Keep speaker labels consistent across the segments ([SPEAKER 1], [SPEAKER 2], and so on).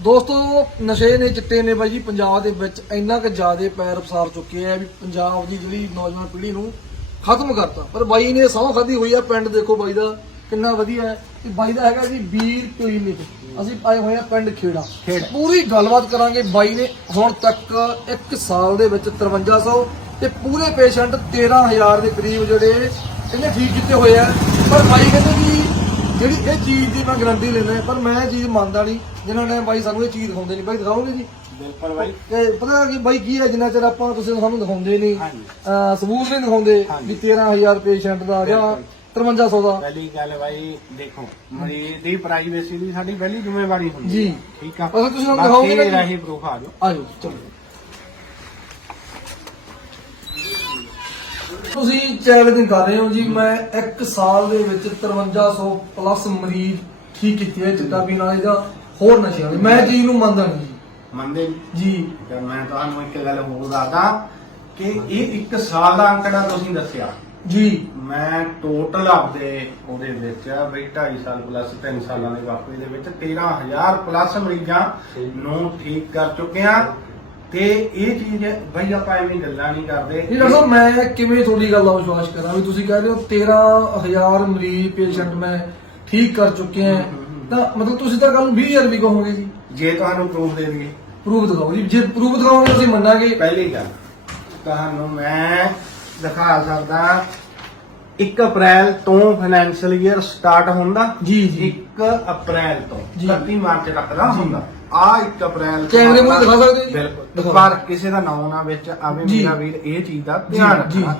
[SPEAKER 1] ਦੋਸਤੋ ਨਸ਼ੇ ਨੇ ਚਿੱਟੇ ਨੇ ਬਾਈ ਜੀ ਪੰਜਾਬ ਦੇ ਵਿੱਚ ਇੰਨਾ ਕੁ ਜ਼ਿਆਦੇ ਪੈਰ ਪਸਾਰ ਚੁੱਕੇ ਆ ਵੀ ਪੰਜਾਬ ਦੀ ਜਿਹੜੀ ਨੌਜਵਾਨ ਪੀੜ੍ਹੀ ਨੂੰ ਖਤਮ ਕਰਤਾ। ਪਰ ਬਾਈ ਨੇ ਸਹੁੰ ਖਾਦੀ ਹੋਈ ਆ ਪਿੰਡ ਦੇਖੋ ਬਾਈ ਦਾ ਕਿੰਨਾ ਵਧੀਆ ਹੈ। ਤੇ ਬਾਈ ਦਾ ਹੈਗਾ ਜੀ ਵੀਰ ਕਲੀਨਿਕ। ਅਸੀਂ ਆਏ ਹੋਏ ਆ ਪਿੰਡ ਖੇੜਾ।
[SPEAKER 2] ਖੇੜਾ।
[SPEAKER 1] ਪੂਰੀ ਗੱਲਬਾਤ ਕਰਾਂਗੇ ਬਾਈ ਨੇ ਹੁਣ ਤੱਕ 1 ਸਾਲ ਦੇ ਵਿੱਚ 5300 ਤੇ ਪੂਰੇ ਪੇਸ਼ੈਂਟ 13000 ਦੇ ਕਰੀਬ ਜਿਹੜੇ ਇਹਨੇ ਠੀਕ ਕੀਤੇ ਹੋਏ ਆ। ਪਰ ਬਾਈ ਕਹਿੰਦੇ ਕਿ ਜਿਹੜੀ ਇਹ ਚੀਜ਼ ਦੀ ਮੈਂ ਗਾਰੰਟੀ ਲੈਣਾ ਪਰ ਮੈਂ ਇਹ ਚੀਜ਼ ਮੰਨਦਾ ਨਹੀਂ। ਜਿਨ੍ਹਾਂ ਨੇ ਬਾਈ ਸਾਨੂੰ ਇਹ ਚੀਜ਼ ਦਿਖਾਉਂਦੇ ਨਹੀਂ। ਬਾਈ ਦਿਖਾਓਗੇ ਜੀ?
[SPEAKER 2] ਬਿਲਕੁਲ ਬਾਈ।
[SPEAKER 1] ਤੇ ਪਤਾ ਕਿ ਬਾਈ ਕੀ ਹੈ ਜਿੰਨਾ ਚਿਰ ਆਪਾਂ ਤੁਸੀਂ ਸਾਨੂੰ ਦਿਖਾਉਂਦੇ ਨਹੀਂ ਸਬੂਤ ਨਹੀਂ ਦਿਖਾਉਂਦੇ। ਵੀ 13000 ਪੇਸ਼ੈਂਟ ਦਾ ਜਾਂ 5300 ਦਾ।
[SPEAKER 2] ਪਹਿਲੀ ਗੱਲ ਬਾਈ ਦੇਖੋ ਮਰੀਜ਼ ਦੀ ਪ੍ਰਾਈਵੇਸੀ ਦੀ ਸਾਡੀ ਪਹਿਲੀ ਜ਼ਿੰਮੇਵਾਰੀ ਹੁੰਦੀ
[SPEAKER 1] ਜੀ।
[SPEAKER 2] ਠੀਕ ਆ?
[SPEAKER 1] ਤੁਸੀਂ ਸਾਨੂੰ ਦਿਖਾਓਗੇ ਨਾ ਜੀ।
[SPEAKER 2] ਰਹੀ ਪ੍ਰੂਫ ਆ ਜਾਓ
[SPEAKER 1] ਚਲੋ। ਤੁਸੀਂ ਚੈਲੰਜ ਕਰ ਰਹੇ ਹੋ ਜੀ ਮੈਂ 1 ਸਾਲ ਦੇ ਵਿੱਚ 5300 ਪਲੱਸ ਮਰੀਜ਼ ਠੀਕ ਕੀਤੇ ਹੈ ਚਿੱਟਾ ਪੀਣ ਵਾਲੇ ਜਾਂ ਹੋਰ ਨਸ਼ੇ ਵਾਲੇ ਮੈਂ ਚੀਜ਼ ਨੂੰ ਮੰਨਦਾ ਨਹੀਂ
[SPEAKER 2] ਮੰਨਦੇ?
[SPEAKER 1] ਜੀ।
[SPEAKER 2] ਤੇ ਮੈਂ ਤੁਹਾਨੂੰ ਇੱਕ ਗੱਲ ਹੋਰ ਦੱਸਦਾ ਕਿ ਇਹ ਇੱਕ ਸਾਲ ਦਾ ਅੰਕੜਾ ਤੁਸੀਂ ਦੱਸਿਆ।
[SPEAKER 1] ਜੀ।
[SPEAKER 2] ਮੈਂ ਟੋਟਲ ਆਪਦੇ ਉਹਦੇ ਵਿੱਚ ਬਈ 2.5 ਸਾਲ ਪਲੱਸ 3 ਸਾਲਾਂ ਦੇ ਵਾਕਵੇ ਦੇ ਵਿੱਚ 13000 ਪਲੱਸ ਮਰੀਜ਼ਾਂ ਨੂੰ ਠੀਕ ਕਰ ਚੁੱਕੇ ਆ ਤੇ ਇਹ ਚੀਜ਼ ਬਈ ਆਪਾਂ ਐਵੇਂ ਗੱਲਾਂ ਨਹੀਂ ਕਰਦੇ।
[SPEAKER 1] ਇਹ ਡਾਕਟਰ ਸਾਹਿਬ ਮੈਂ ਕਿਵੇਂ ਤੁਹਾਡੀ ਗੱਲ ਦਾ ਵਿਸ਼ਵਾਸ ਕਰਾਂ? ਵੀ ਤੁਸੀਂ ਕਹਿ ਰਹੇ ਹੋ 13000 ਮਰੀਜ਼ ਪੇਸ਼ੈਂਟ ਮੈਂ ਠੀਕ ਕਰ ਚੁੱਕੇ ਹਾਂ। ਤਾਂ ਮਤਲਬ ਤੁਸੀਂ ਤਾਂ ਕੱਲ ਨੂੰ 20000 ਵੀ ਕਹੋਗੇ ਜੀ।
[SPEAKER 2] ਜੇ ਤੁਹਾਨੂੰ ਪ੍ਰੂਫ ਦੇ ਦਈਏ।
[SPEAKER 1] ਪ੍ਰੂਫ ਦਿਖਾਓ ਜੀ। ਜੇ ਪ੍ਰੂਫ ਦਿਖਾਓਗੇ ਅਸੀਂ ਮੰਨਾਂਗੇ।
[SPEAKER 2] ਪਹਿਲੀ ਗੱਲ ਤੁਹਾਨੂੰ ਮੈਂ ਦਿਖਾ ਸਕਦਾ 1 ਅਪ੍ਰੈਲ ਤੋਂ ਫਾਈਨੈਂਸ਼ੀਅਲ ਈਅਰ ਸਟਾਰਟ ਹੁੰਦਾ
[SPEAKER 1] ਜੀ, ਜੀ।
[SPEAKER 2] 1 ਅਪ੍ਰੈਲ ਤੋਂ
[SPEAKER 1] ਜੀ।
[SPEAKER 2] 31 ਮਾਰਚ ਤੱਕ ਦਾ। ਹੁੰਦਾ। ਆ 1 ਅਪ੍ਰੈਲ
[SPEAKER 1] ਕੈਮਰੇ ਮੂਹਰੇ ਦਿਖਾ ਸਕਦੇ ਹੋ ਜੀ?
[SPEAKER 2] ਬਿਲਕੁਲ।
[SPEAKER 1] ਦਿਖਾਓ।
[SPEAKER 2] ਪਰ ਕਿਸੇ ਦਾ ਨਾਮ ਨਾ ਵਿੱਚ ਆਵੇ
[SPEAKER 1] ਜੀ।
[SPEAKER 2] ਮੇਰਾ ਵੀਰ ਇਹ ਚੀਜ਼ ਦਾ ਧਿਆਨ
[SPEAKER 1] ਜੀ,
[SPEAKER 2] ਰੱਖਣਾ।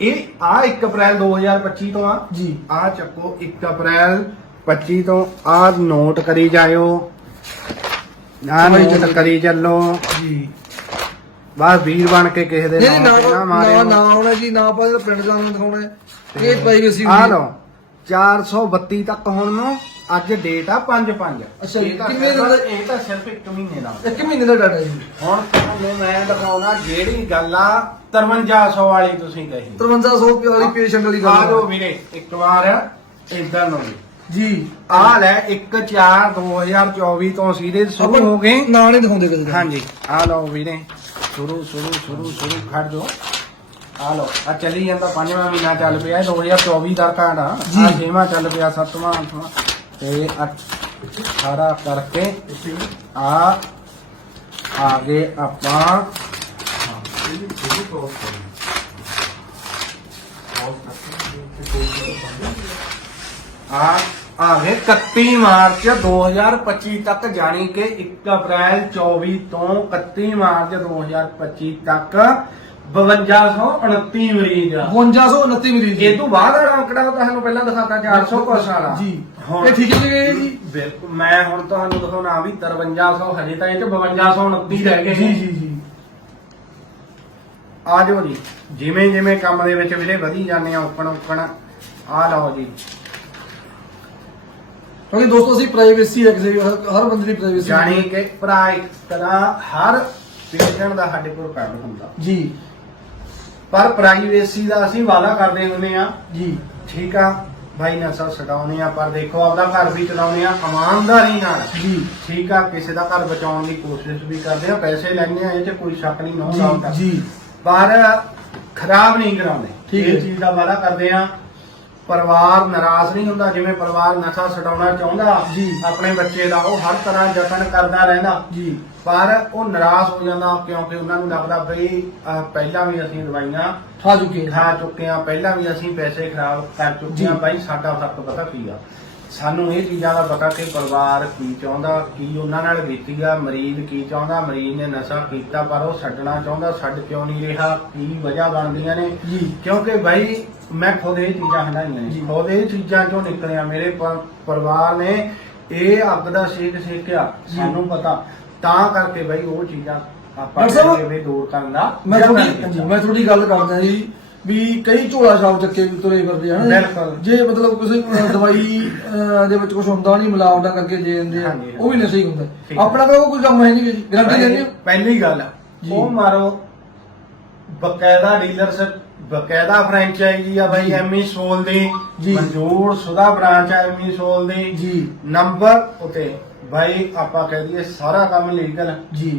[SPEAKER 2] ਇਹ ਆ 1 ਅਪ੍ਰੈਲ 2025 ਤੋਂ ਆ।
[SPEAKER 1] ਜੀ।
[SPEAKER 2] ਆ ਚੱਕੋ 1 ਅਪ੍ਰੈਲ 25 ਤੋਂ ਆ ਨੋਟ ਕਰੀ ਜਾਇਓ।
[SPEAKER 1] ਕਰੀ
[SPEAKER 2] ਨੋਟ। ਕਰੀ ਚੱਲੋ।
[SPEAKER 1] ਜੀ।
[SPEAKER 2] ਬਸ ਵੀਰ ਬਣ ਕੇ ਕਿਸੇ ਦੇ
[SPEAKER 1] ਨਹੀਂ
[SPEAKER 2] ਨਾਮ ਤੇ
[SPEAKER 1] ਨਾ
[SPEAKER 2] ਨਾ
[SPEAKER 1] ਨਾ
[SPEAKER 2] ਮਾਰਿਓ।
[SPEAKER 1] ਨਾ ਆਉਣਾ ਜੀ ਨਾ ਆਪਾਂ ਜਿਹੜਾ ਪਿੰਡ ਦਾ ਨਾਮ ਦਿਖਾਉਣਾ ਹੈ। ਇਹ ਪਾਈ ਅਸੀਂ
[SPEAKER 2] ਆ ਲਓ 432 ਤੱਕ ਹੁਣ ਨੂੰ। ਅੱਜ ਡੇਟ ਆ 5 5
[SPEAKER 1] ਅੱਛਾ ਜੀ, ਕਿੰਨੇ ਦਿਨ ਦਾ-
[SPEAKER 2] ਇਹ ਤਾਂ ਸਿਰਫ 1 ਮਹੀਨੇ ਦਾ।
[SPEAKER 1] ਇੱਕ ਮਹੀਨੇ ਦਾ ਡਾਟਾ ਜੀ।
[SPEAKER 2] ਹੁਣ ਤੁਹਾਨੂੰ ਮੈਂ ਦਿਖਾਉਣਾ ਜਿਹੜੀ ਗੱਲ ਆ 5300 ਵਾਲੀ ਤੁਸੀਂ ਕਹੀ।
[SPEAKER 1] 5300 ਵਾਲੀ ਪੇਸ਼ੈਂਟ ਵਾਲੀ
[SPEAKER 2] ਆ।
[SPEAKER 1] ਗੱਲ
[SPEAKER 2] ਲਓ ਵੀਰੇ ਇੱਕ ਵਾਰ ਇਦਾਂ ਨੂੰ ਵੀ।
[SPEAKER 1] ਜੀ।
[SPEAKER 2] ਆ ਲੈ 1 4 2024 ਤੋਂ ਸੀਰੀਜ਼ ਸ਼ੁਰੂ ਹੋ ਗਏ
[SPEAKER 1] ਨਾਂ ਨਹੀਂ ਦਿਖਾਉਂਦੇ ਕਦੇ
[SPEAKER 2] ਹਾਂਜੀ ਆ ਲਓ ਵੀਰੇ। ਸ਼ੁਰੂ ਸ਼ੁਰੂ ਸ਼ੁਰੂ ਸ਼ੁਰੂ ਖੜ ਜੋ ਆ ਲਓ ਆ ਚੱਲੀ ਜਾਂਦਾ ਪੰਜਵਾਂ ਮਹੀਨਾ ਚੱਲ ਪਿਆ ਇਹ 2024 ਦਾ ਕਾਂਡਾ
[SPEAKER 1] ਜੀ।
[SPEAKER 2] ਆ ਛੇਵਾਂ ਚੱਲ ਪਿਆ ਸੱਤਵਾਂ ਅੱਠਵਾਂ। ਤੇ ਅੱਠ ਸਾਰਾ ਕਰਕੇ ਆ ਆਗੇ ਆਪਾਂ। ਆ ਆਗੇ 31 ਮਾਰਚ 2025 ਤੱਕ, ਜਾਣੀ ਕਿ 1 ਅਪ੍ਰੈਲ 24 ਤੋਂ 31 ਮਾਰਚ 2025 ਤੱਕ 5229 ਮਰੀਜ਼ ਆ।
[SPEAKER 1] 5229 ਮਰੀਜ਼
[SPEAKER 2] ਇਹ ਤੋਂ ਬਾਅਦ ਵਾਲਾ ਅੰਕੜਾ ਤਾਂ ਤੁਹਾਨੂੰ ਪਹਿਲਾਂ ਦਿਖਾਤਾ 400 ਕੁਛ ਵਾਲਾ।
[SPEAKER 1] ਜੀ।
[SPEAKER 2] ਹੁਣ
[SPEAKER 1] ਇਹ ਠੀਕ ਹੈ ਜੀ
[SPEAKER 2] ਬਿਲਕੁਲ ਮੈਂ ਹੁਣ ਤੁਹਾਨੂੰ ਦਿਖਾਉਣਾ ਵੀ 5300 ਹਜੇ ਤਾਂ ਇਹ ਚ 5229 ਰਹਿ ਗਏ
[SPEAKER 1] ਜੀ ਜੀ ਜੀ।
[SPEAKER 2] ਆ ਜਾਓ ਜੀ ਜਿਵੇਂ ਜਿਵੇਂ ਕੰਮ ਦੇ ਵਿੱਚ ਵੀਰੇ ਵਧੀ ਜਾਂਦੇ ਆ ਉੱਕਣ ਉੱਕਣ ਆ ਲਓ ਜੀ।
[SPEAKER 1] ਕਿਉਂਕਿ ਦੋਸਤੋ ਅਸੀਂ ਪ੍ਰਾਈਵੇਸੀ ਹੈ ਕਿਸੇ ਹਰ ਬੰਦੇ ਦੀ ਪ੍ਰਾਈਵੇਸੀ
[SPEAKER 2] ਜਾਣੀ ਕਿ ਭਰਾ ਇੱਕ ਤਰ੍ਹਾਂ ਹਰ ਪੇਸ਼ੈਂਟ ਦਾ ਸਾਡੇ ਕੋਲ ਕਾਰਡ ਹੁੰਦਾ।
[SPEAKER 1] ਜੀ।
[SPEAKER 2] ਪਰ ਪ੍ਰਾਈਵੇਸੀ ਦਾ ਅਸੀਂ ਵਾਅਦਾ ਕਰਦੇ ਹੁੰਦੇ ਆ
[SPEAKER 1] ਜੀ।
[SPEAKER 2] ਠੀਕ ਆ? ਭਾਈ ਨਸ਼ਾ ਛਡਾਉਣੇ ਆ ਪਰ ਦੇਖੋ ਆਪਦਾ ਘਰ ਵੀ ਚਲਾਉਣੇ ਆ ਇਮਾਨਦਾਰੀ ਨਾਲ।
[SPEAKER 1] ਜੀ।
[SPEAKER 2] ਠੀਕ ਆ? ਕਿਸੇ ਦਾ ਘਰ ਬਚਾਉਣ ਦੀ ਕੋਸ਼ਿਸ਼ ਵੀ ਕਰਦੇ ਆ ਪੈਸੇ ਲੈਣੇ ਆ ਇਹ 'ਚ ਕੋਈ ਸ਼ੱਕ ਨਹੀਂ ਨੋ ਡਾਊਟ
[SPEAKER 1] ਜੀ ਜੀ।
[SPEAKER 2] ਪਰ ਖਰਾਬ ਨਹੀਂ ਕਰਾਉਂਦੇ।
[SPEAKER 1] ਠੀਕ।
[SPEAKER 2] ਚੀਜ਼ ਦਾ ਵਾਅਦਾ ਕਰਦੇ ਆ ਪਰਿਵਾਰ ਨਾਰਾਜ਼ ਨਹੀਂ ਹੁੰਦਾ ਜਿਵੇਂ ਪਰਿਵਾਰ ਨਸ਼ਾ ਛਡਾਉਣਾ ਚਾਹੁੰਦਾ
[SPEAKER 1] ਜੀ।
[SPEAKER 2] ਆਪਣੇ ਬੱਚੇ ਦਾ ਉਹ ਹਰ ਤਰ੍ਹਾਂ ਯਤਨ ਕਰਦਾ ਰਹਿੰਦਾ।
[SPEAKER 1] ਜੀ।
[SPEAKER 2] ਪਰ ਉਹ ਨਾਰਾਜ਼ ਹੋ ਜਾਂਦਾ ਕਿਉਂਕਿ ਉਹਨਾਂ ਨੂੰ ਲੱਗਦਾ ਬਈ ਪਹਿਲਾਂ ਵੀ ਅਸੀਂ ਦਵਾਈਆਂ
[SPEAKER 1] ਖਾ ਚੁੱਕੇ
[SPEAKER 2] ਖਾ ਚੁੱਕੇ ਆ ਪਹਿਲਾਂ ਵੀ ਅਸੀਂ ਪੈਸੇ ਖਰਾਬ ਕਰ ਚੁੱਕੇ। ਆ ਬਾਈ ਸਾਡਾ ਸਭ ਤੋਂ ਪਤਾ ਕੀ ਆ? ਸਾਨੂੰ ਇਹ ਚੀਜ਼ਾਂ ਦਾ ਪਤਾ ਕਿ ਪਰਿਵਾਰ ਕੀ ਚਾਹੁੰਦਾ ਕੀ ਉਹਨਾਂ ਨਾਲ ਬੀਤੀ ਆ ਮਰੀਜ਼ ਕੀ ਚਾਹੁੰਦਾ ਮਰੀਜ਼ ਨੇ ਨਸ਼ਾ ਕੀਤਾ ਪਰ ਉਹ ਛੱਡਣਾ ਚਾਹੁੰਦਾ ਛੱਡ ਕਿਉਂ ਨਹੀਂ ਰਿਹਾ? ਕੀ ਵਜ੍ਹਾ ਬਣਦੀਆਂ ਨੇ?
[SPEAKER 1] ਜੀ।
[SPEAKER 2] ਕਿਉਂਕਿ ਬਾਈ ਮੈਂ ਖੁਦ ਇਹ ਚੀਜ਼ਾਂ ਹੰਡਾਈਆਂ
[SPEAKER 1] ਜੀ।
[SPEAKER 2] ਖੁਦ ਇਹ ਚੀਜ਼ਾਂ ਚੋਂ ਨਿਕਲਿਆ ਮੇਰੇ ਪਰਿਵਾਰ ਨੇ ਇਹ ਅੱਗ ਦਾ ਸੇਕ ਸੇਕਿਆ। ਸਾਨੂੰ ਪਤਾ ਤਾਂ ਕਰਕੇ ਬਾਈ ਉਹ ਚੀਜ਼ਾਂ ਆਪਾਂ
[SPEAKER 1] ਡਾਕਟਰ ਸਾਹਿਬ,
[SPEAKER 2] ਕਹਿੰਦੇ ਵੀ ਦੂਰ ਕਰਨ ਦਾ
[SPEAKER 1] ਮੈਂ ਤੁਹਾਡੀ ਮੈਂ ਗੱਲ ਕਰਦਾ ਜੀ ਵੀ ਕਈ ਝੋਲਾ ਛਾਪ ਚੱਕੇ ਵੀ ਤੁਰੇ ਫਿਰਦੇ ਹਨ। ਜੇ ਮਤਲਬ ਕਿਸੇ ਦਵਾਈ ਦੇ ਵਿੱਚ ਕੁਝ ਹੁੰਦਾ ਨਹੀਂ ਮਿਲਾਵਟਾਂ ਕਰਕੇ ਦੇ ਦਿੰਦੇ ਉਹ ਵੀ ਨਸ਼ਾ ਹੁੰਦਾ। ਆਪਣਾ ਤਾਂ ਉਹ ਕੋਈ ਕੰਮ ਹੈ ਨਹੀਂ ਗਾਰੰਟੀ ਦਿੰਦੇ
[SPEAKER 2] ਪਹਿਲੀ ਗੱਲ। ਉਹ ਮਾਰੋ ਬਕਾਇਦਾ ਡੀਲਰਸ਼ਿਪ ਬਕਾਇਦਾ ਫਰੈਂਚਾਈਜ਼ੀ ਆ ਬਾਈ
[SPEAKER 1] ਜੀ।
[SPEAKER 2] ਐਮੀ ਸੋਲ ਦੀ
[SPEAKER 1] ਜੀ।
[SPEAKER 2] ਮਨਜ਼ੂਰ ਸੁਦਾ ਬ੍ਰਾਂਚ ਆ ਐਮੀ ਸੋਲ ਦੀ
[SPEAKER 1] ਜੀ
[SPEAKER 2] ਨੰਬਰ ਉਤੇ ਬਾਈ ਆਪਾਂ ਕਹਿ ਦਈਏ ਸਾਰਾ ਕੰਮ ਲੀਗਲ
[SPEAKER 1] ਜੀ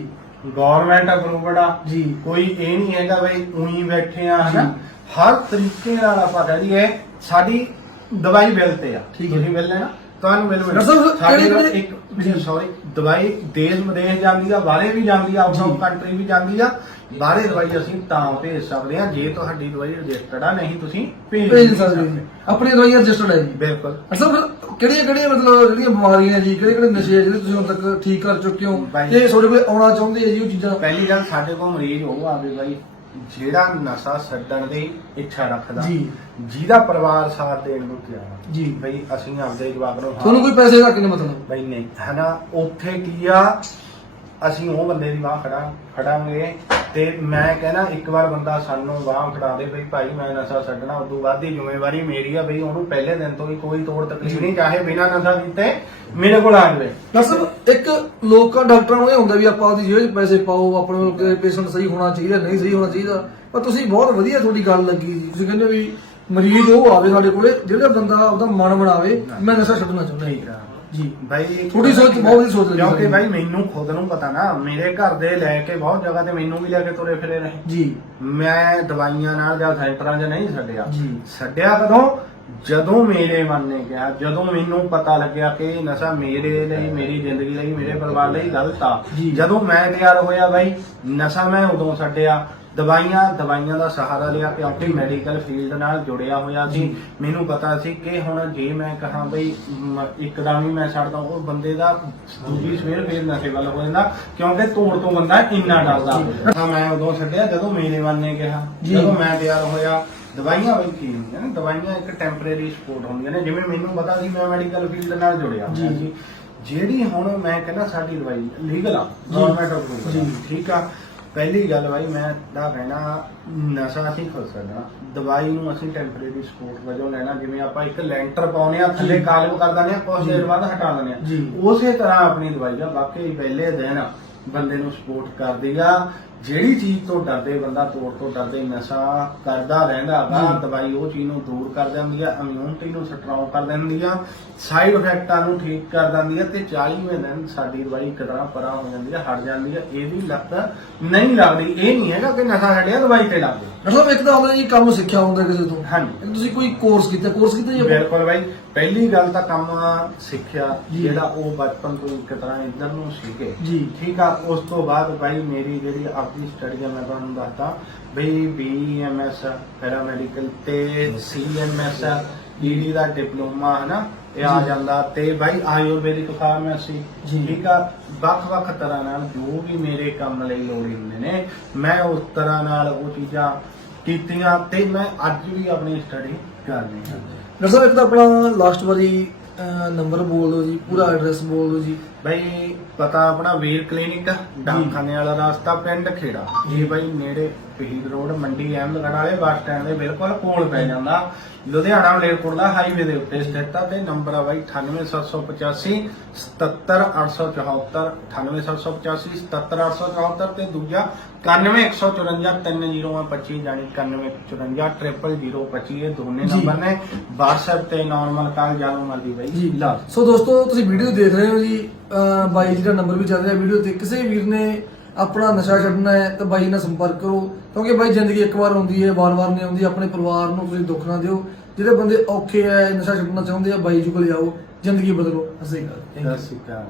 [SPEAKER 2] ਗਵਰਨਮੈਂਟ ਅਪਰੂਵਡ ਆ
[SPEAKER 1] ਜੀ
[SPEAKER 2] ਕੋਈ ਇਹ ਨਹੀਂ ਹੈਗਾ ਬਈ ਉਹੀ ਬੈਠੇ ਆ ਹਨਾ
[SPEAKER 1] ਜੀ।
[SPEAKER 2] ਹਰ ਤਰੀਕੇ ਨਾਲ ਆਪਾਂ ਕਹਿ ਦਈਏ ਸਾਡੀ ਦਵਾਈ ਬਿੱਲ ਤੇ ਆ
[SPEAKER 1] ਠੀਕ ਹੈ।
[SPEAKER 2] ਤੁਸੀਂ ਬਿੱਲ ਲੈਣਾ ਤੁਹਾਨੂੰ
[SPEAKER 1] ਡਾਕਟਰ ਸਾਹਿਬ,
[SPEAKER 2] ਸਾਡੀ
[SPEAKER 1] ਕਿਹੜੇ-
[SPEAKER 2] ਇੱਕ ਜੀ ਸੌਰੀ ਦਵਾਈ ਦੇਸ਼ ਵਿਦੇਸ਼ ਜਾਂਦੀ ਆ ਬਾਹਰੇ ਵੀ ਜਾਂਦੀ ਆ ਆਊਟ। ਆਫ ਕੰਟਰੀ ਵੀ ਜਾਂਦੀ ਆ ਬਾਹਰੇ ਦਵਾਈ ਅਸੀਂ ਤਾਂ ਭੇਜ ਸਕਦੇ ਆ ਜੇ ਤੁਹਾਡੀ ਦਵਾਈ ਰਜਿਸਟਰਡ ਆ ਨਹੀਂ ਤੁਸੀਂ ਭੇਜ
[SPEAKER 1] ਭੇਜ
[SPEAKER 2] ਨਹੀਂ
[SPEAKER 1] ਸਕਦੇ ਜੀ। ਆਪਣੀ ਦਵਾਈਆਂ ਰਜਿਸਟਰਡ ਹੈ ਜੀ।
[SPEAKER 2] ਬਿਲਕੁਲ।
[SPEAKER 1] ਅਸਲ ਫਿਰ ਕਿਹੜੀਆਂ ਕਿਹੜੀਆਂ ਮਤਲਬ ਜਿਹੜੀਆਂ ਬਿਮਾਰੀਆਂ ਜੀ ਕਿਹੜੇ ਕਿਹੜੇ ਨਸ਼ੇ ਆ ਜਿਹੜੇ ਤੁਸੀਂ ਹੁਣ ਤੱਕ ਠੀਕ ਕਰ ਚੁੱਕੇ ਹੋ?
[SPEAKER 2] ਬਾਈ।
[SPEAKER 1] ਤੇ ਤੁਹਾਡੇ ਕੋਲ ਆਉਣਾ ਚਾਹੁੰਦੇ ਆ ਜੀ ਉਹ ਚੀਜ਼ਾਂ?
[SPEAKER 2] ਪਹਿਲੀ ਗੱਲ ਸਾਡੇ ਕੋਲ ਮਰੀਜ਼ ਉਹ ਆਵੇ ਬਾਈ ਜਿਹੜਾ ਨਸ਼ਾ ਛੱਡਣ ਦੀ ਇੱਛਾ ਰੱਖਦਾ
[SPEAKER 1] ਜੀ।
[SPEAKER 2] ਜਿਹਦਾ ਪਰਿਵਾਰ ਸਾਥ ਦੇਣ ਨੂੰ ਤਿਆਰ ਆ।
[SPEAKER 1] ਜੀ।
[SPEAKER 2] ਬਈ ਅਸੀਂ ਆਪਦੇ ਜਵਾਬ ਨੂੰ ਹਾਂ-
[SPEAKER 1] ਤੁਹਾਨੂੰ ਕੋਈ ਪੈਸੇ ਦਾ ਕਿੰਨਾ ਮਤਲਬ?
[SPEAKER 2] ਬਈ ਨਹੀਂ ਹਨਾ ਉੱਥੇ ਕੀ ਆ ਅਸੀਂ ਉਹ ਬੰਦੇ ਦੀ ਬਾਹ ਖੜਾ ਖੜਾਂਗੇ ਤੇ ਮੈਂ ਕਹਿੰਦਾ ਇੱਕ ਵਾਰ ਬੰਦਾ ਸਾਨੂੰ ਬਾਹ ਖੜਾ ਦੇ ਬਈ ਭਾਈ ਮੈਂ ਨਸ਼ਾ ਛੱਡਣਾ ਉਦੋਂ ਬਾਅਦ ਦੀ ਜ਼ਿੰਮੇਵਾਰੀ ਮੇਰੀ ਆ ਬਈ ਉਹਨੂੰ ਪਹਿਲੇ ਦਿਨ ਤੋਂ ਹੀ ਕੋਈ ਤੋੜ ਤਕਲੀਫ ਨਹੀਂ ਚਾਹੇ ਬਿਨਾਂ ਨਸ਼ਾ ਕੀਤੇ ਮੇਰੇ ਕੋਲ ਆ ਜਾਵੇ।
[SPEAKER 1] ਦਰਅਸਲ ਇੱਕ ਲੋਕਾਂ ਡਾਕਟਰਾਂ ਨੂੰ ਇਹ ਹੁੰਦਾ ਵੀ ਆਪਾਂ ਉਹਦੀ ਜੇਬ 'ਚ ਪੈਸੇ ਪਾਓ ਆਪਣੇ ਪੇਸ਼ੈਂਟ ਸਹੀ ਹੋਣਾ ਚਾਹੀਦਾ ਨਹੀਂ ਸਹੀ ਹੋਣਾ ਚਾਹੀਦਾ। ਪਰ ਤੁਸੀਂ ਬਹੁਤ ਵਧੀਆ ਤੁਹਾਡੀ ਗੱਲ ਲੱਗੀ ਜੀ। ਤੁਸੀਂ ਕਹਿੰਦੇ ਵੀ ਮਰੀਜ਼ ਉਹ ਆਵੇ ਸਾਡੇ ਕੋਲੇ ਜਿਹੜਾ ਬੰਦਾ ਉਹਦਾ ਮਨ ਬਣਾਵੇ ਮੈਂ ਨਸ਼ਾ ਛੱਡਣਾ ਚਾਹੁੰਦਾ ਜੀ।
[SPEAKER 2] ਭਾਈ
[SPEAKER 1] ਥੋੜੀ ਸੋਚ ਬਹੁਤ ਵਧੀਆ ਸੋਚ ਲੱਗੀ
[SPEAKER 2] ਕਿਉਂਕਿ
[SPEAKER 1] ਤੁਹਾਨੂੰ।
[SPEAKER 2] ਭਾਈ ਮੈਨੂੰ ਖੁਦ ਨੂੰ ਪਤਾ ਨਾ ਮੇਰੇ ਘਰ ਦੇ ਲੈ ਕੇ ਬਹੁਤ ਜਗ੍ਹਾ ਤੇ ਮੈਨੂੰ ਵੀ ਲੈ ਕੇ ਤੁਰੇ ਫਿਰੇ ਰਹੇ
[SPEAKER 1] ਜੀ।
[SPEAKER 2] ਮੈਂ ਦਵਾਈਆਂ ਨਾਲ ਜਾਂ ਸੈਂਟਰਾਂ 'ਚ ਨਹੀਂ ਛੱਡਿਆ।
[SPEAKER 1] ਜੀ।
[SPEAKER 2] ਛੱਡਿਆ ਕਦੋਂ? ਜਦੋਂ ਮੇਰੇ ਮਨ ਨੇ ਕਿਹਾ ਜਦੋਂ ਮੈਨੂੰ ਪਤਾ ਲੱਗਿਆ ਕਿ ਇਹ ਨਸ਼ਾ ਮੇਰੇ ਲਈ ਮੇਰੀ ਜ਼ਿੰਦਗੀ ਲਈ ਮੇਰੇ ਪਰਿਵਾਰ ਲਈ ਗਲਤ ਆ। ਜਦੋਂ ਮੈਂ ਤਿਆਰ ਹੋਇਆ ਬਾਈ ਨਸ਼ਾ ਮੈਂ ਉਦੋਂ ਛੱਡਿਆ। ਦਵਾਈਆਂ ਦਵਾਈਆਂ ਦਾ ਸਹਾਰਾ ਲਿਆ ਕਿਉਂਕਿ ਮੈਡੀਕਲ ਫੀਲਡ ਨਾਲ ਜੁੜਿਆ ਹੋਇਆ ਸੀ। ਮੈਨੂੰ ਪਤਾ ਸੀ ਕਿ ਹੁਣ ਜੇ ਮੈਂ ਕਹਾਂ ਬਈ ਮ- ਇੱਕਦਮ ਹੀ ਮੈਂ ਛੱਡਦਾ ਉਹ ਬੰਦੇ ਦਾ ਦੂਜੀ ਸਵੇਰ ਫੇਰ ਨਸ਼ੇ ਵੱਲ ਹੋ ਜਾਂਦਾ ਕਿਉਂਕਿ ਤੋੜ ਤੋਂ ਬੰਦਾ ਇੰਨਾ ਡਰਦਾ। ਤਾਂ ਮੈਂ ਉਦੋਂ ਛੱਡਿਆ ਜਦੋਂ ਮੇਰੇ ਮਨ ਨੇ ਕਿਹਾ
[SPEAKER 1] ਜੀ।
[SPEAKER 2] ਜਦੋਂ ਮੈਂ ਤਿਆਰ ਹੋਇਆ ਦਵਾਈਆਂ ਵੀ ਕੀ ਹੁੰਦੀਆਂ ਨੇ ਦਵਾਈਆਂ ਇੱਕ ਟੈਂਪਰੇਰੀ ਸਪੋਰਟ ਹੁੰਦੀਆਂ ਨੇ ਜਿਵੇਂ ਮੈਨੂੰ ਪਤਾ ਸੀ ਮੈਂ ਮੈਡੀਕਲ ਫੀਲਡ ਨਾਲ ਜੁੜਿਆ ਹੋਇਆ
[SPEAKER 1] ਜੀ।
[SPEAKER 2] ਸੀ ਜਿਹੜੀ ਹੁਣ ਮੈਂ ਕਹਿੰਦਾ ਸਾਡੀ ਦਵਾਈ ਲੀਗਲ ਆ
[SPEAKER 1] ਜੀ।
[SPEAKER 2] ਗਵਰਨਮੈਂਟ ਅਪਰੂਵਲ
[SPEAKER 1] ਜੀ।
[SPEAKER 2] ਠੀਕ ਆ ਪਹਿਲੀ ਗੱਲ ਬਾਈ ਮੈਂ ਦਾ ਕਹਿਣਾ ਨਸ਼ਾ ਅਸੀਂ ਖੁਦ ਸਕਦਾ ਦਵਾਈ ਨੂੰ ਅਸੀਂ ਟੈਂਪਰੇਰੀ ਸਪੋਰਟ ਵਜੋਂ ਲੈਣਾ ਜਿਵੇਂ ਆਪਾਂ ਇੱਕ ਲੈਂਟਰ ਪਾਉਨੇ ਆ ਥੱਲੇ। ਕਾਲਮ ਕਰ ਦਿੰਦੇ ਆ ਕੁਝ
[SPEAKER 1] ਜੀ।
[SPEAKER 2] ਦੇਰ ਬਾਅਦ ਹਟਾ ਦਿੰਦੇ ਆ। ਉਸੇ ਤਰ੍ਹਾਂ ਆਪਣੀ ਦਵਾਈ ਆ ਬਾਕੀ ਪਹਿਲੇ ਦਿਨ ਬੰਦੇ ਨੂੰ ਸਪੋਰਟ ਕਰਦੀ ਆ ਜਿਹੜੀ ਚੀਜ਼ ਤੋਂ ਡਰਦੇ ਬੰਦਾ ਤੋੜ ਤੋਂ ਡਰਦੇ ਨਸ਼ਾ ਕਰਦਾ ਰਹਿੰਦਾ ਵਾ। ਦਵਾਈ ਉਹ ਚੀਜ਼ ਨੂੰ ਦੂਰ ਕਰ ਦਿੰਦੀ ਆ ਇਮਿਊਨਿਟੀ ਨੂੰ ਸਟਰੋਂਗ ਕਰ ਦਿੰਦੀ ਆ ਸਾਈਡ ਇਫੈਕਟਾਂ ਨੂੰ ਠੀਕ ਕਰ ਦਿੰਦੀ ਆ ਤੇ 40ਵੇਂ ਦਿਨ ਸਾਡੀ ਦਵਾਈ ਤਰ੍ਹਾਂ ਪਰਾਂ ਹੋ ਜਾਂਦੀ ਆ ਹਟ ਜਾਂਦੀ ਆ ਇਹਦੀ ਲੱਤ ਨਹੀਂ ਲੱਗਦੀ ਇਹ ਨਹੀਂ ਹੈਗਾ ਕਿ ਨਸ਼ਾ ਛੱਡਿਆ ਦਵਾਈ ਤੇ ਲੱਗ ਗਿਆ
[SPEAKER 1] ਮਤਲਬ ਇੱਕ ਤਾਂ ਹੁੰਦਾ ਜੀ ਕੰਮ ਸਿੱਖਿਆ ਹੁੰਦਾ ਕਿਸੇ ਤੋਂ
[SPEAKER 2] ਹਾਂਜੀ।
[SPEAKER 1] ਤੁਸੀਂ ਕੋਈ ਕੋਰਸ ਕੀਤਾ ਕੋਰਸ ਕੀਤਾ ਜੀ?
[SPEAKER 2] ਬਿਲਕੁਲ ਬਾਈ ਪਹਿਲੀ ਗੱਲ ਤਾਂ ਕੰਮ ਸਿੱਖਿਆ। ਜਿਹੜਾ ਉਹ ਬਚਪਨ ਤੋਂ ਇੱਕ ਤਰ੍ਹਾਂ ਇਧਰ ਨੂੰ ਸੀਗੇ
[SPEAKER 1] ਜੀ।
[SPEAKER 2] ਠੀਕ ਆ ਉਸ ਤੋਂ ਬਾਅਦ ਬਾਈ ਮੇਰੀ ਜਿਹੜੀ ਆਪਣੀ ਸਟੱਡੀ ਆ ਮੈਂ ਤੁਹਾਨੂੰ ਦੱਸਦਾ। ਬਈ ਬੀਐਮਐਸ ਪੈਰਾਮੈਡੀਕਲ ਤੇ ਸੀਐਮਐਸ ਈਡੀ ਦਾ ਡਿਪਲੋਮਾ ਹਨਾ? ਇਹ ਆ। ਜਾਂਦਾ। ਤੇ ਬਾਈ ਆਯੁਰਵੈਦਿਕ ਫਾਰਮੇਸੀ। ਠੀਕ ਆ? ਵੱਖ-ਵੱਖ ਤਰ੍ਹਾਂ ਨਾਲ ਜੋ ਵੀ ਮੇਰੇ ਕੰਮ ਲਈ ਲੋੜੀ ਹੁੰਦੇ ਨੇ ਮੈਂ ਉਸ ਤਰ੍ਹਾਂ ਨਾਲ ਉਹ ਚੀਜ਼ਾਂ ਕੀਤੀਆਂ ਤੇ ਮੈਂ ਅੱਜ ਵੀ ਆਪਣੀ ਸਟੱਡੀ ਕਰ ਰਹੀ। ਹਾਂ
[SPEAKER 1] ਡਾਕਟਰ ਸਾਹਿਬ ਇੱਕ ਤਾਂ ਆਪਣਾ ਲਾਸਟ ਵਾਰੀ ਨੰਬਰ ਬੋਲ ਦਿਓ ਜੀ ਪੂਰਾ ਐਡਰੈਸ ਬੋਲ ਦਿਓ ਜੀ।
[SPEAKER 2] ਬਈ ਪਤਾ ਆਪਣਾ ਵੀਰ ਕਲੀਨਿਕ ਡਾਕਖਾਨੇ ਵਾਲਾ ਰਸਤਾ ਪਿੰਡ ਖੇੜਾ। ਇਹ ਬਈ ਨੇੜੇ। ਪਹੀਦ ਰੋਡ ਮੰਡੀ ਅਹਿਮਦਗੜ੍ਹ ਵਾਲੇ ਬੱਸ ਸਟੈਂਡ ਦੇ ਬਿਲਕੁਲ ਕੋਲ ਪੈ ਜਾਂਦਾ। ਲੁਧਿਆਣਾ ਮਲੇਰਕੋਟਲਾ ਹਾਈਵੇ ਦੇ ਉੱਤੇ ਸਥਿਤ ਆ ਤੇ ਨੰਬਰ ਆ ਬਾਈ 98785 77874 98785 77874 ਤੇ ਦੂਜਾ 9114 30125 ਜਾਨੀ 9154 ਇਹ ਦੋਨੇ। ਨੰਬਰ ਨੇ। WhatsApp ਤੇ ਨਾਰਮਲ ਕਾਲ ਜਾਨੋ ਮਰਦੀ ਬਾਈ।
[SPEAKER 1] ਜੀ।
[SPEAKER 2] ਲਾ।
[SPEAKER 1] ਸੋ ਦੋਸਤੋ ਤੁਸੀਂ ਵੀਡੀਓ ਦੇਖ ਰਹੇ ਹੋ ਜੀ ਬਾਈ ਜੀ ਦਾ ਨੰਬਰ ਵੀ ਚੱਲ ਰਿਹਾ। ਵੀਡੀਓ ਤੇ ਕਿਸੇ ਵੀਰ ਨੇ ਆਪਣਾ ਨਸ਼ਾ ਛੱਡਣਾ ਹੈ ਤਾਂ ਬਾਈ ਨਾਲ ਸੰਪਰਕ ਕਰੋ। ਕਿਉਂਕਿ ਬਾਈ ਜ਼ਿੰਦਗੀ ਇੱਕ ਵਾਰ ਆਉਂਦੀ ਹੈ ਵਾਰ-ਵਾਰ ਨਹੀਂ ਆਉਂਦੀ। ਆਪਣੇ ਪਰਿਵਾਰ ਨੂੰ ਤੁਸੀਂ ਦੁੱਖ ਨਾ ਦਿਓ। ਜਿਹੜੇ ਬੰਦੇ ਔਖੇ ਆ ਨਸ਼ਾ ਛੱਡਣਾ ਚਾਹੁੰਦੇ ਆ, ਬਾਈ ਜੀ ਕੋਲ ਆਓ, ਜ਼ਿੰਦਗੀ ਬਦਲੋ। ਅਸੀਂ ਗੱਲ
[SPEAKER 2] ਸਤਿ ਸ਼੍ਰੀ ਅਕਾਲ।